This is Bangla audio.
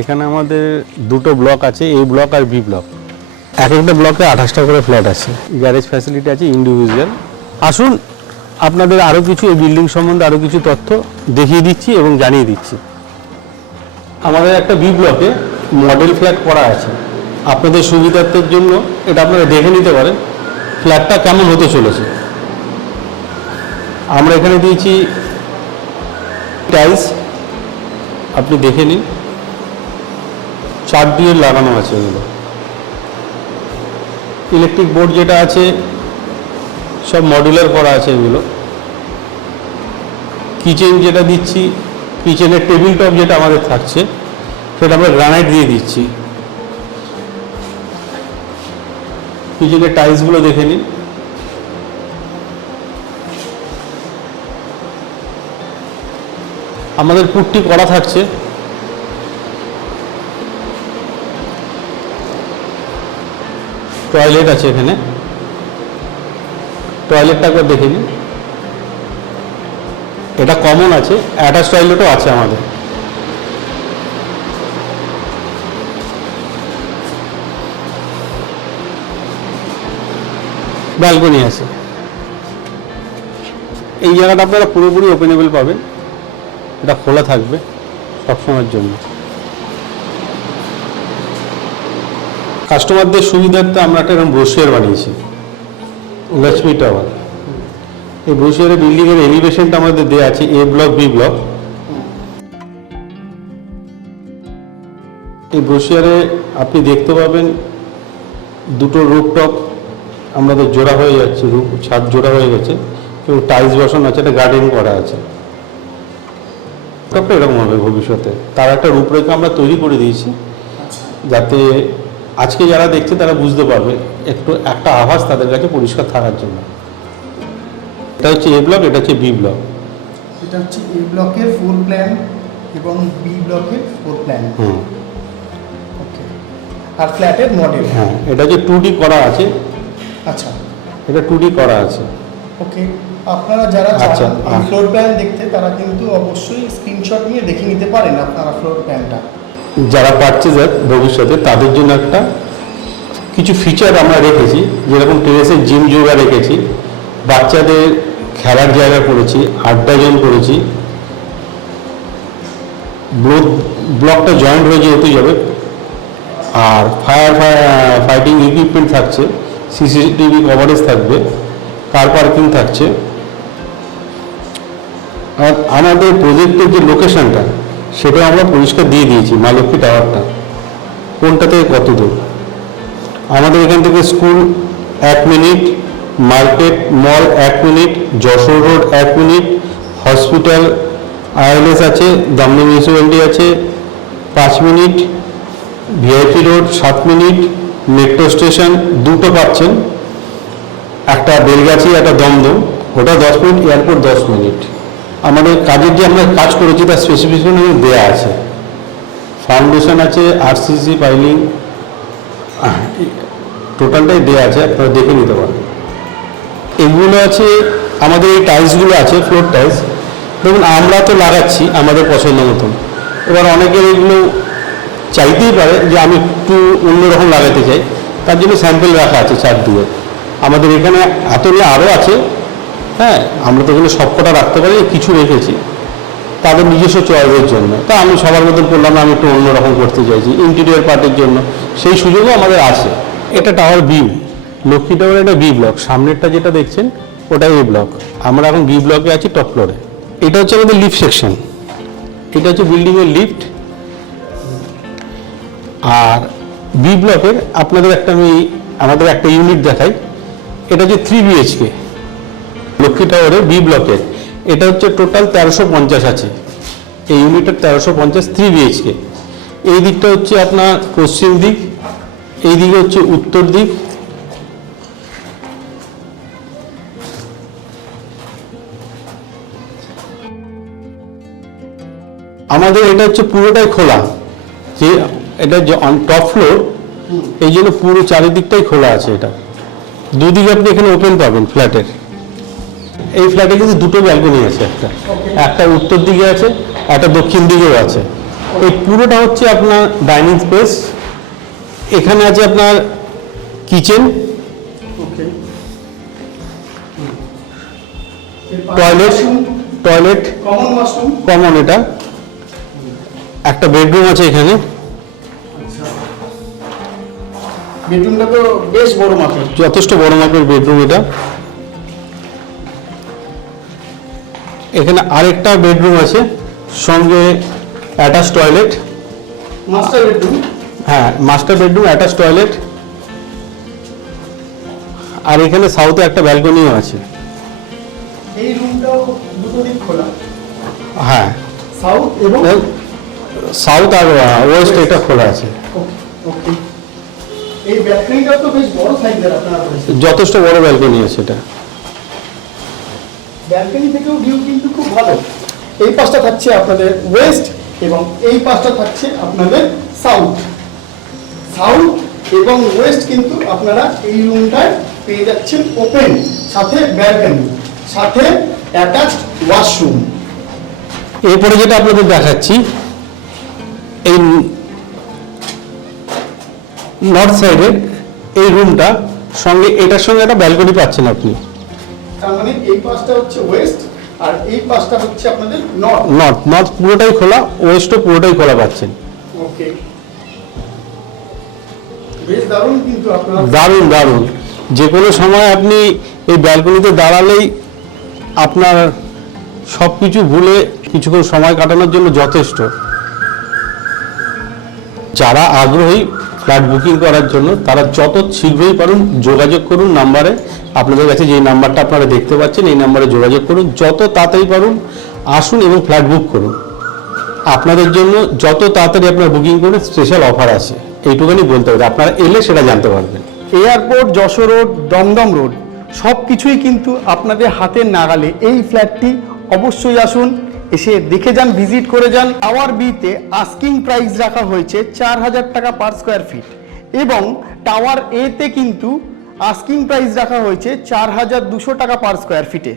এখানে আমাদের দুটো ব্লক আছে, এ ব্লক আর বি ব্লক। এক একটা ব্লকে 28টা করে ফ্ল্যাট আছে, গ্যারেজ ফ্যাসিলিটি আছে ইন্ডিভিজুয়াল। আসুন আপনাদের আরও কিছু এই বিল্ডিং সম্বন্ধে আরও কিছু তথ্য দেখিয়ে দিচ্ছি এবং জানিয়ে দিচ্ছি। আমাদের একটা বি ব্লকে মডেল ফ্ল্যাট করা আছে, আপনাদের সুবিধার্থের জন্য এটা আপনারা দেখে নিতে পারেন ফ্ল্যাটটা কেমন হতে চলেছে। আমরা এখানে দিয়েছি টাইলস, আপনি দেখে নিন, 4 দিয়ে লাগানো আছে এগুলো। ইলেকট্রিক বোর্ড যেটা আছে সব মডুলার করা আছে এগুলো। কিচেন যেটা দিচ্ছি, কিচেনের টেবিল টপ যেটা আমাদের থাকছে সেটা আমরা গ্রানাইট দিয়ে দিচ্ছি। কিচেনের টাইলসগুলো দেখে নিন। আমাদের পুট্টি করা থাকছে। টয়লেট আছে এখানে, টয়লেটটা একবার দেখে নিন। এটা কমন আছে, অ্যাটাচ টয়লেটও আছে আমাদের। ব্যালকনি আছে। এই জায়গাটা আপনারা পুরোপুরি ওপেনেবল পাবেন, এটা খোলা থাকবে সবসময়ের জন্য। কাস্টমারদের সুবিধার্থে আমরা একটা এরকম ব্রোশিয়ার বানিয়েছি, লক্ষ্মী টাওয়ার। এই ব্রোশিয়ারের বিল্ডিংয়ের এলিভেশনটা আমাদের দেওয়া আছে, এ ব্লক বি ব্লক। এই ব্রোশিয়ারে আপনি দেখতে পাবেন দুটো রুফটপ আমাদের জোড়া হয়ে যাচ্ছে, রুফ ছাদ জোড়া হয়ে গেছে এবং টাইলস বসানো আছে, একটা গার্ডেন করা আছে। রুফটপটা এরকম হবে ভবিষ্যতে, তার একটা রূপরেখা আমরা তৈরি করে দিয়েছি যাতে আজকে যারা দেখছে তারা বুঝতে পারবে, একটু একটা আভাস তাদের কাছে পরিষ্কার থাকার জন্য। এটা হচ্ছে এ ব্লক, এটা হচ্ছে বি ব্লক। এটা হচ্ছে এ ব্লকের ফ্লোর প্ল্যান এবং বি ব্লকের ফ্লোর প্ল্যান। ওকে। আর ফ্ল্যাটের মডেল। হ্যাঁ, এটা যে 2D করা আছে। আচ্ছা, এটা 2D করা আছে। ওকে। আপনারা যারা আচ্ছা, চান ফ্লোর প্ল্যান দেখতে তারা কিন্তু অবশ্যই স্ক্রিনশট নিয়ে দেখে নিতে পারেন আপনারা ফ্লোর প্ল্যানটা। যারা পারচেজার ভবিষ্যতে তাদের জন্য একটা কিছু ফিচার আমরা রেখেছি, যেরকম টেরেসের জিম যোগা রেখেছি, বাচ্চাদের খেলার জায়গা করেছি, আড্ডা জোন করেছি, ব্লকটা জয়েন্ট হয়ে যেতে যাবে, আর ফাইটিং ইকুইপমেন্ট থাকছে, সিসিটিভি কভারেজ থাকবে, কার পার্কিং থাকছে। আর আমাদের প্রজেক্টের যে লোকেশনটা সেটাও আমরা পরিষ্কার দিয়ে দিয়েছি, মা লক্ষ্মী টাওয়ারটা কোনটা থেকে কত দূর। আমাদের এখান থেকে school 1 minute, market mall 1 minute, Jessore road 1 minute, hospital ILS আছে, দমদম মিউনিসিপ্যালিটি আছে 5 minute, VIP road 7 minute, metro station 2টো পাচ্ছেন, একটা বেলগাছি একটা দমদম, ওটা 10 মিনিট, এয়ারপোর্ট 10 মিনিট। আমাদের কাজের যে আমরা কাজ করেছি তার স্পেসিফিকেশন দেওয়া আছে, ফাউন্ডেশন আছে, আরসিসি পাইলিং, টোটালটাই দেওয়া আছে, আপনারা দেখে নিতে পারেন। এগুলো আছে আমাদের, এই টাইলসগুলো আছে ফ্লোর টাইলস। দেখুন আমরা তো লাগাচ্ছি আমাদের পছন্দ মতন, এবার অনেকের এগুলো চাইতেই পারে যে আমি একটু অন্যরকম লাগাতে চাই, তার জন্য স্যাম্পল রাখা আছে 4 দিয়ে। আমাদের এখানে আতলে আরও আছে, হ্যাঁ, আমরা তো এখানে সবকটা রাখতে পারি, কিছু রেখেছি তাদের নিজস্ব চয়েসের জন্য। তা আমি সবার মতন করলাম, আমি একটু অন্যরকম করতে চাইছি ইন্টেরিয়র পার্টের জন্য, সেই সুযোগও আমাদের আছে। এটা টাওয়ার বি, লক্ষ্মী টাওয়ার, এটা বি ব্লক। সামনেরটা যেটা দেখছেন ওটা এ ব্লক। আমরা এখন বি ব্লকে আছি, টপ ফ্লোরে। এটা হচ্ছে আমাদের লিফট সেকশন, এটা হচ্ছে বিল্ডিংয়ের লিফট। আর বি ব্লকের আপনাদের আমাদের একটা ইউনিট দেখাই, এটা হচ্ছে 3 BHK লক্ষ্মী টাওয়ারে বি ব্লকের। এটা হচ্ছে টোটাল 1350 আছে, এই ইউনিটের 1350 3 BHK। এই দিকটা হচ্ছে আপনার পশ্চিম দিক, এই দিকে হচ্ছে উত্তর দিক। আমাদের এটা হচ্ছে পুরোটাই খোলা, যে এটা যে টপ ফ্লোর, এই জন্য পুরো চারিদিকটাই খোলা আছে। এটা দুদিকে আপনি এখানে ওপেন পাবেন ফ্ল্যাটের। এই ফ্ল্যাটে কিন্তু 2টো ব্যালকনি আছে, একটা উত্তর দিকে আছে, একটা দক্ষিণ দিকেও আছে। এই পুরোটা হচ্ছে আপনার ডাইনিং স্পেস। এখানে আছে আপনার কিচেন, ওকে, টয়লেট কমন ওয়াশরুম। কমন, এটা একটা বেডরুম আছে এখানে, বেডরুমটা তো বেশ বড় মাপের। যথেষ্ট বড় মাপের বেডরুম এটা। এখানে আরেকটা বেডরুম আছে, সঙ্গে অ্যাটাচ টয়লেট। Master bedroom. হ্যাঁ, মাস্টার বেডরুম, অ্যাটাচ টয়লেট। আর এখানে সাউথে একটা ব্যালকনিও আছে। এই রুমটাও দুটো দিক খোলা, হ্যাঁ, সাউথ এবং সাউথ আর ওয়েস্ট এটা খোলা আছে। ওকে ওকে। এই ব্যালকনিটা তো বেশ বড় সাইজের আপনারা করেছেন। যথেষ্ট বড় ব্যালকনি আছে এটা। ব্যালকনি থেকেও ভিউ কিন্তু খুব ভালো। এই পাশটা থাকছে আপনাদের ওয়েস্ট এবং এই পাশটা থাকছে আপনাদের সাউথ। সাউথ এবং ওয়েস্ট কিন্তু আপনারা এই রুমটায় পেয়ে যাচ্ছেন ওপেন, সাথে ব্যালকনি, সাথে অ্যাটাচড ওয়াশরুম। এরপরে যেটা আপনাদের দেখাচ্ছি, এই নর্থ সাইডের এই রুমটা, সঙ্গে এটার সঙ্গে একটা ব্যালকনি পাচ্ছেন আপনি। তার মানে এই পাশটা হচ্ছে ওয়েস্ট আর এই পাশটা হচ্ছে আপনাদের নর্থ। নর্থ পুরোটাই খোলা, ওয়েস্টও পুরোটাই খোলা পাচ্ছেন। ওকে, বেশ দারুণ কিন্তু আপনারা। দারুণ দারুণ। যে কোনো সময় আপনি এই ব্যালকনিতে দাঁড়ালেই আপনার সব কিছু ভুলে কিছুক্ষণ সময় কাটানোর জন্য যথেষ্ট। যারা আগ্রহী ফ্ল্যাট বুকিং করার জন্য, তারা যত শীঘ্রই পারুন যোগাযোগ করুন নাম্বারে। আপনাদের কাছে যে নাম্বারটা আপনারা দেখতে পাচ্ছেন, এই নাম্বারে যোগাযোগ করুন। যত তাড়াতাড়ি পারুন আসুন এবং ফ্ল্যাট বুক করুন। আপনাদের জন্য যত তাড়াতাড়ি আপনারা বুকিং করুন, স্পেশাল অফার আছে, এইটুখানি বলতে হবে। আপনারা এলে সেটা জানতে পারবেন। Airport, Jessore road, Dum Dum road সব কিছুই কিন্তু আপনাদের হাতের নাগালে। এই ফ্ল্যাটটি অবশ্যই আসুন, এসে দেখে যান, ভিজিট করে যান। টাওয়ার বিতে আস্কিং প্রাইস রাখা হয়েছে 4000 টাকা পার স্কোয়ার ফিট এবং টাওয়ার এতে কিন্তু আস্কিং প্রাইস রাখা হয়েছে 4200 টাকা পার স্কোয়ার ফিটে।